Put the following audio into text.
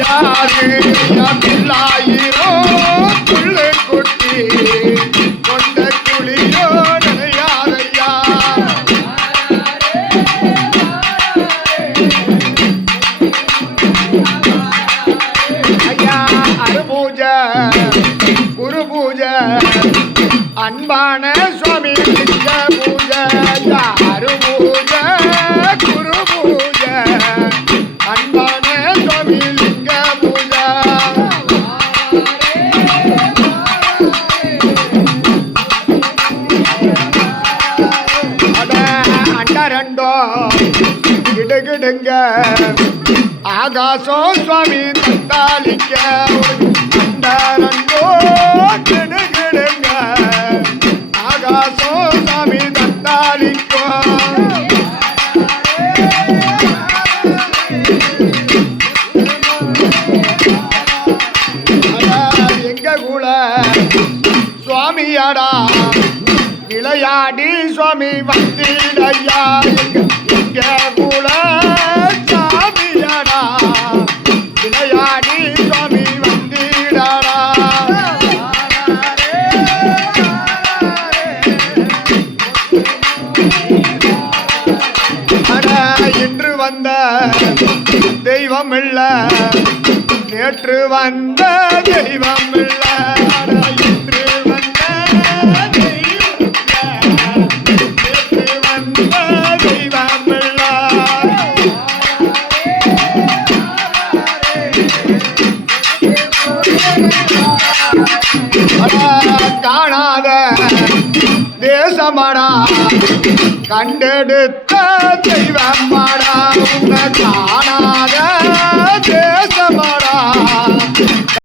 யாரு பிள்ளாயிரோ புள்ளு குட்டி கொண்ட குளியோ நினையாதையா ஐயா அருபூஜை குரு பூஜை அன்பான சுவாமி லிங்க பூஜை யாரு பூஜை குரு பூஜை அன்பான சுவாமி லிங்க பூஜை அண்டரண்டோ கிடுகிடுங்க ஆகாசம் சுவாமி தத்தாளிக்க அண்டரண்டோ கிடுகிடுங்க ஆகாசம் சுவாமி தத்தாளிக்கோ எங்க கூட சுவாமியாடா விளையாடி சுவாமி வந்திடையா எங்க கூட சாமியாடா விளையாடி சுவாமி வந்திடாடா இன்று வந்த தெய்வம் இல்ல நேற்று வந்த தெய்வம் இல்ல இன்று வந்த தெய்வம் நேற்று வந்த தெய்வம் இல்ல காணாத தேசமாடா கண்டெடுத்த தெய்வமாடா காணாத தேசமாடா